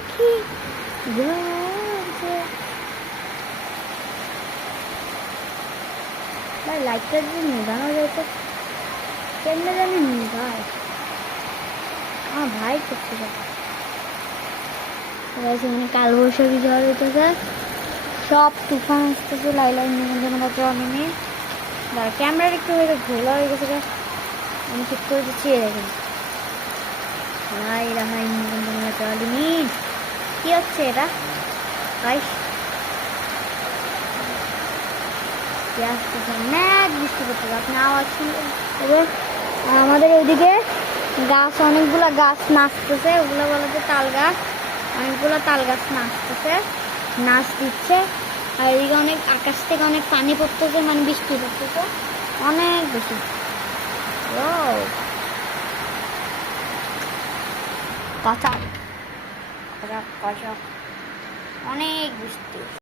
পাখি ঝরছে। ভাই লাইটটা যদি নিভানো যায় তো কেমনে জানি নিভায়। আমার ভাই করতে পারে। সেখানে কালবৈশাখী ঝড় হইতেছে, সব তুফান আসতেছে। লাইলাই নিবন্ধনপত্র নেমে দাঁড়া, ক্যামেরার একটু হয়তো ঘোলা হয়ে গেছে। আমি ঠিক করে দিচ্ছি, দেখেন লাই রাহাই নিবন্ধনপত্র আলিমি কি হচ্ছে এটা গাইস। বৃষ্টি করতে আপনি আওয়াজ শুনতে। আমাদের ওইদিকে গাছ, অনেকগুলা গাছ নাচতেছে, ওগুলো বলা যায় তাল গাছ। অনেকগুলো তাল গাছ নাচতেছে, নাচ দিচ্ছে। আর এদিকে অনেক আকাশ থেকে অনেক পানি পড়তেছে, মানে বৃষ্টি পড়তেছে অনেক বেশি। কথা অনেক বৃষ্টি।